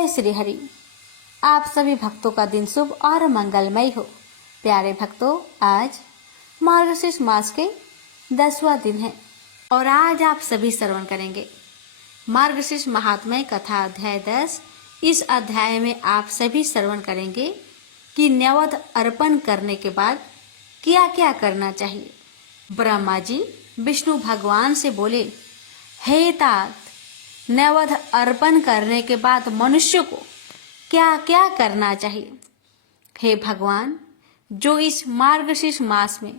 जय श्री हरि। आप सभी भक्तों का दिन शुभ और मंगलमय हो। प्यारे भक्तों, आज मार्गशीर्ष मास के 10वां दिन है और आज आप सभी श्रवण करेंगे मार्गशीर्ष महात्म्य कथा अध्याय 10। इस अध्याय में आप सभी श्रवण करेंगे कि नैवेद्य अर्पण करने के बाद क्या क्या करना चाहिए। ब्रह्मा जी विष्णु भगवान से बोले, हे तात, नैवेद्य अर्पण करने के बाद मनुष्य को क्या क्या करना चाहिए। हे भगवान, जो इस मार्गशीर्ष मास में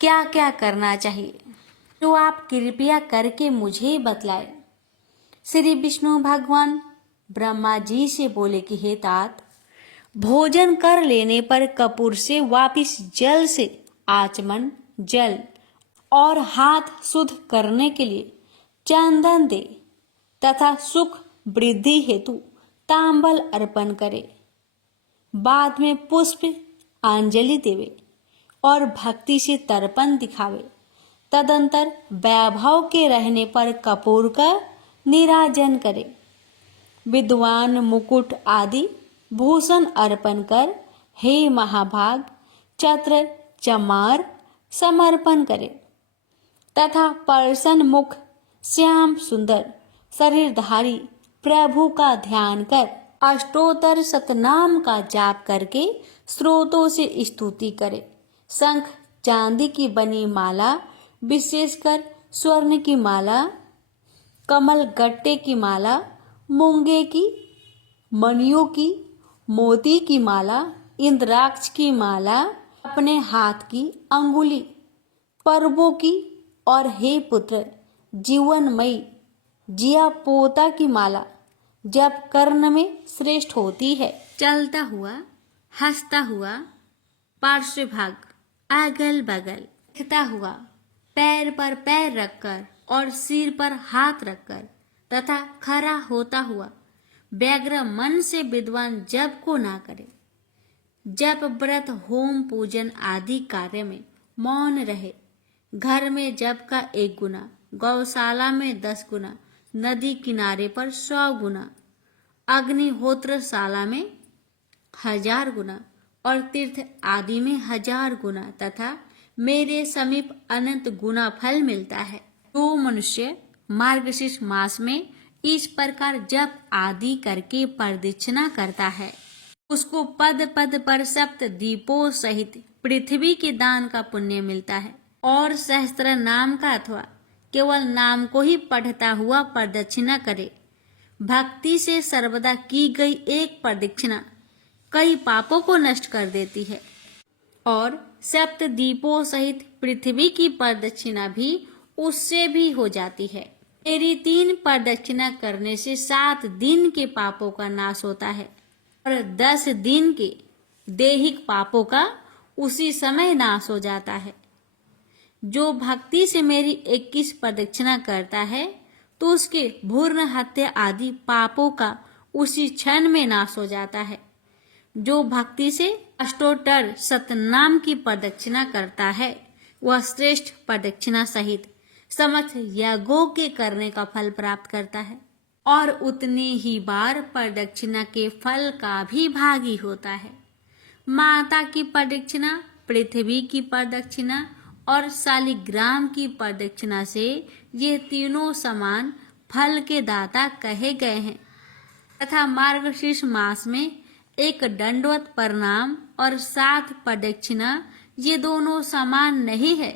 क्या क्या करना चाहिए, तो आप कृपया करके मुझे बतलाए। श्री विष्णु भगवान ब्रह्मा जी से बोले कि हे तात, भोजन कर लेने पर कपूर से वापिस जल से आचमन जल और हाथ शुद्ध करने के लिए चंदन दे तथा सुख वृद्धि हेतु तांबल अर्पण करे। बाद में पुष्प अंजलि देवे और भक्ति से तर्पण दिखावे। तदंतर वैभव के रहने पर कपूर का निराजन करे। विद्वान मुकुट आदि भूषण अर्पण कर हे महाभाग छत्र चमार समर्पण करे तथा प्रसन्न मुख श्याम सुंदर शरीरधारी प्रभु का ध्यान कर अष्टोत्तर सतनाम का जाप करके स्रोतों से स्तुति करे। शंख चांदी की बनी माला, विशेषकर स्वर्ण की माला, कमल गट्टे की माला, मूंगे की, मणियों की, मोती की माला, इंद्राक्ष की माला, अपने हाथ की अंगुली, पर्वों की और हे पुत्र जीवनमयी जिया पोता की माला जब कर्ण में श्रेष्ठ होती है। चलता हुआ, हंसता हुआ, पार्श्व भाग अगल बगल, दिखता हुआ, पैर पर पैर रखकर और सिर पर हाथ रखकर तथा खड़ा होता हुआ व्यग्र मन से विद्वान जप को ना करे। जप व्रत होम पूजन आदि कार्य में मौन रहे। घर में जप का 1 गुना, गौशाला में 10 गुना, नदी किनारे पर 100 गुना, अग्निहोत्रशाला में 1000 गुना और तीर्थ आदि में 1000 गुना तथा मेरे समीप अनंत गुना फल मिलता है। जो मनुष्य मार्गशीर्ष मास में इस प्रकार जप आदि करके प्रदक्षिणा करता है, उसको पद पद पर सप्त दीपों सहित पृथ्वी के दान का पुण्य मिलता है। और सहस्त्र नाम का अथवा केवल नाम को ही पढ़ता हुआ प्रदक्षिणा करे। भक्ति से सर्वदा की गई एक प्रदक्षिणा कई पापों को नष्ट कर देती है और सप्त दीपों सहित पृथ्वी की प्रदक्षिणा भी उससे भी हो जाती है। मेरी 3 प्रदक्षिणा करने से 7 दिन के पापों का नाश होता है और 10 दिन के दैहिक पापों का उसी समय नाश हो जाता है। जो भक्ति से मेरी 21 प्रदक्षिणा करता है तो उसके भ्रूण हत्या आदि पापों का उसी क्षण में नाश हो जाता है। जो भक्ति से अष्टोत्तर सतनाम की प्रदक्षिणा करता है वह श्रेष्ठ प्रदक्षिणा सहित समस्त यज्ञों के करने का फल प्राप्त करता है और उतनी ही बार प्रदक्षिणा के फल का भी भागी होता है। माता की प्रदक्षिणा, पृथ्वी की प्रदक्षिणा और शालिग्राम की प्रदक्षिणा से ये तीनों समान फल के दाता कहे गए हैं तथा मार्गशीर्ष मास में एक दंडवत प्रणाम और 7 प्रदक्षिणा ये दोनों समान नहीं है,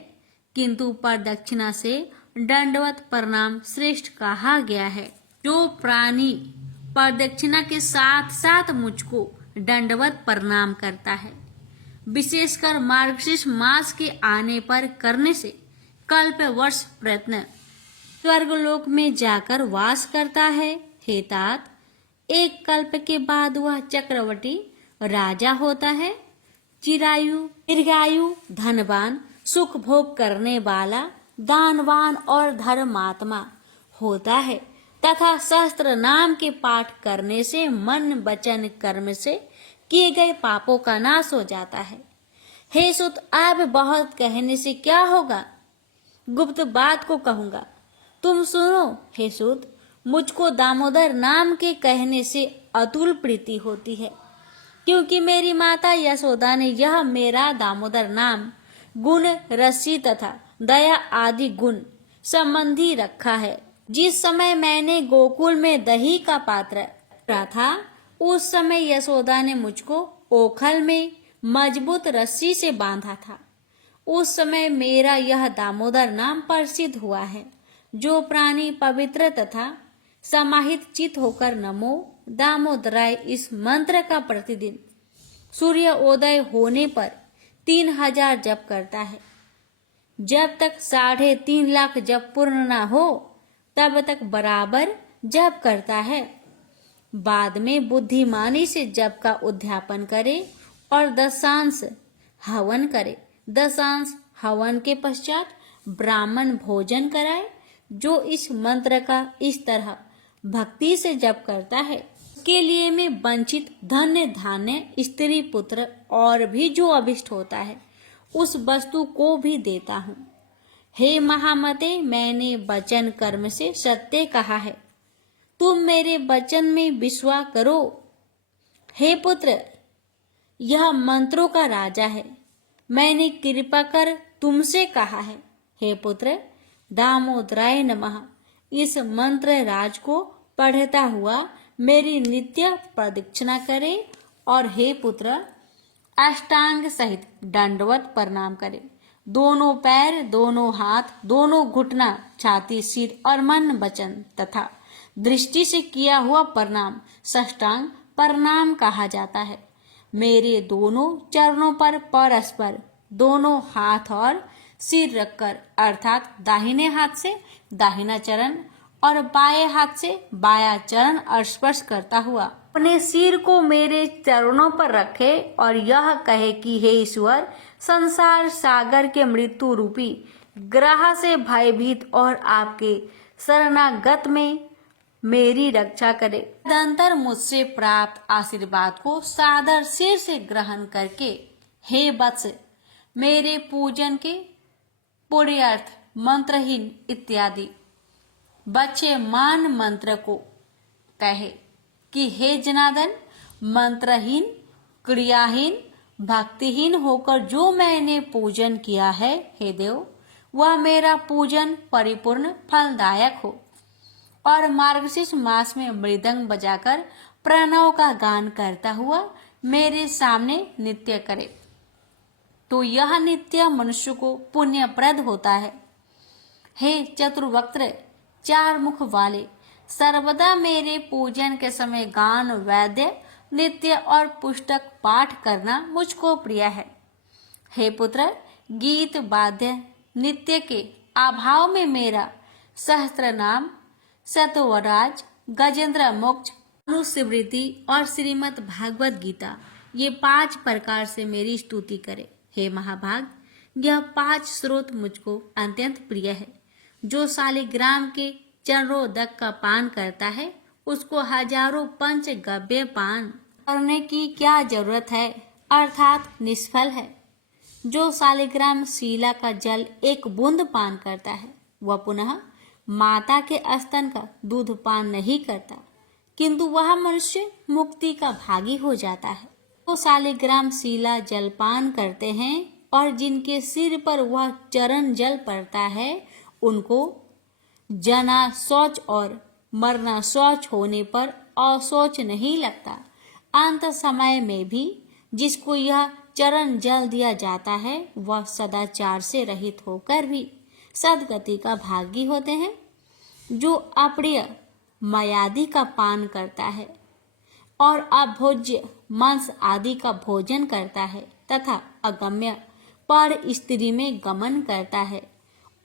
किंतु प्रदक्षिणा से दंडवत प्रणाम श्रेष्ठ कहा गया है। जो प्राणी प्रदक्षिणा के साथ साथ मुझको दंडवत प्रणाम करता है, विशेषकर मार्गशीर्ष मास के आने पर करने से कल्प वर्ष प्रयत्न स्वर्गलोक में जाकर वास करता है। हे तात, एक कल्प के बाद वह चक्रवर्ती राजा होता है। चिरायु, दीर्घायु, धनवान, सुख भोग करने वाला, दानवान और धर्मात्मा होता है तथा सहस्त्र नाम के पाठ करने से मन वचन कर्म से किए गए पापों का नाश हो जाता है। हे सुत, अब बहुत कहने से क्या होगा, गुप्त बात को कहूंगा, तुम सुनो। हे सुत, मुझको दामोदर नाम के कहने से अतुल प्रीति होती है, क्योंकि मेरी माता यशोदा ने यह मेरा दामोदर नाम गुण, रसी तथा दया आदि गुण संबंधी रखा है। जिस समय मैंने गोकुल में दही का पात्र रखा था, उस समय यशोदा ने मुझको ओखल में मजबूत रस्सी से बांधा था। उस समय मेरा यह दामोदर नाम प्रसिद्ध हुआ है। जो प्राणी पवित्र तथा समाहित चित होकर नमो दामोदराय इस मंत्र का प्रतिदिन सूर्योदय होने पर 3000 जप करता है, जब तक 3.5 लाख जप पूर्ण न हो तब तक बराबर जप करता है। बाद में बुद्धिमानी से जप का उद्यापन करे और दशांश हवन करे। दशांश हवन के पश्चात ब्राह्मण भोजन कराए। जो इस मंत्र का इस तरह भक्ति से जप करता है, उसके लिए मैं वंचित धन्य धान्य स्त्री पुत्र और भी जो अभिष्ट होता है उस वस्तु को भी देता हूँ। हे महामते, मैंने वचन कर्म से सत्य कहा है, तुम मेरे वचन में विश्वास करो। हे पुत्र, यह मंत्रों का राजा है, मैंने कृपा कर तुमसे कहा है। हे पुत्र, दामोदराय नमः इस मंत्र राज को पढ़ता हुआ मेरी नित्य प्रदक्षिणा करे और हे पुत्र, अष्टांग सहित दंडवत प्रणाम करे। दोनों पैर, दोनों हाथ, दोनों घुटना, छाती, सिर और मन, वचन तथा दृष्टि से किया हुआ प्रणाम साष्टांग प्रणाम कहा जाता है। मेरे दोनों चरणों पर परस्पर दोनों हाथ और सिर रखकर, अर्थात दाहिने हाथ से दाहिना चरण और बाएं हाथ से बायां चरण स्पर्श करता हुआ अपने सिर को मेरे चरणों पर रखे और यह कहे कि हे ईश्वर, संसार सागर के मृत्यु रूपी ग्रह से भयभीत और आपके शरणागत में मेरी रक्षा करे। तदंतर मुझसे प्राप्त आशीर्वाद को सादर सिर से ग्रहण करके हे वत्स, मेरे पूजन के पुण्यार्थ मंत्रहीन इत्यादि बच्चे मान मंत्र को कहे कि हे जनार्दन, मंत्रहीन, क्रियाहीन, भक्तिहीन होकर जो मैंने पूजन किया है, हे देव, वह मेरा पूजन परिपूर्ण फलदायक हो और मार्गशीर्ष मास में मृदंग बजाकर प्रणव का गान करता हुआ मेरे सामने नित्य करे, तो यह नित्य मनुष्य को पुण्यप्रद होता है। हे चतुर्वक्त्र, 4 मुख वाले, सर्वदा मेरे पूजन के समय गान, वाद्य, नित्य और पुस्तक पाठ करना मुझको प्रिय है। हे पुत्र, गीत, वाद्य, नित्य के अभाव में मेरा सहस्त्र नाम, सतवराज, गजेंद्र मोक्ष, अनुस्मृति और श्रीमद् भागवत गीता, ये 5 प्रकार से मेरी स्तुति करे। हे महाभाग, यह 5 स्रोत मुझको अत्यंत प्रिय है। जो शालिग्राम के चरणोदक का पान करता है, उसको हजारों पंचगव्य पान करने की क्या जरूरत है, अर्थात निष्फल है। जो शालिग्राम शिला का जल 1 बूंद पान करता है, वह पुनः माता के स्तन का दूध पान नहीं करता, किंतु वह मनुष्य मुक्ति का भागी हो जाता है। तो शालिग्राम शिला जल पान करते हैं और जिनके सिर पर वह चरण जल पड़ता है, उनको जना शौच और मरना शौच होने पर अशौच नहीं लगता। अंत समय में भी जिसको यह चरण जल दिया जाता है, वह सदाचार से रहित होकर भी सदगति का भागी होते हैं। जो अप्रिय मयादि का पान करता है और अभोज्य मांस आदि का भोजन करता है तथा अगम्य पर स्त्री में गमन करता है,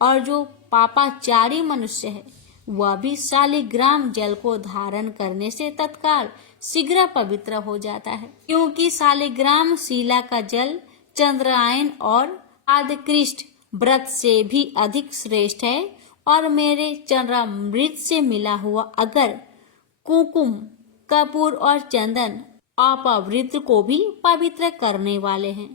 और जो पापाचारी मनुष्य है, वह भी शालिग्राम जल को धारण करने से तत्काल शीघ्र पवित्र हो जाता है, क्योंकि शालिग्राम शिला का जल चंद्रायन और आदिकृष्ट व्रत से भी अधिक श्रेष्ठ है। और मेरे चंद्रामृत से मिला हुआ अगर कुकुम, कपूर और चंदन अपवित्र को भी पवित्र करने वाले हैं।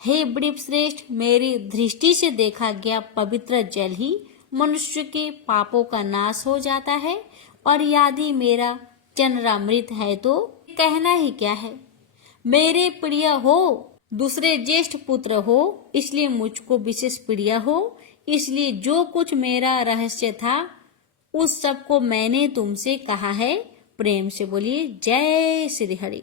हे वृषश्रेष्ठ, मेरी दृष्टि से देखा गया पवित्र जल ही मनुष्य के पापों का नाश हो जाता है, और यदि मेरा चंद्रामृत है तो कहना ही क्या है। मेरे प्रिय हो, दूसरे ज्येष्ठ पुत्र हो, इसलिए मुझको विशेष प्रिय हो, इसलिए जो कुछ मेरा रहस्य था उस सब को मैंने तुमसे कहा है। प्रेम से बोलिए जय श्री हरि।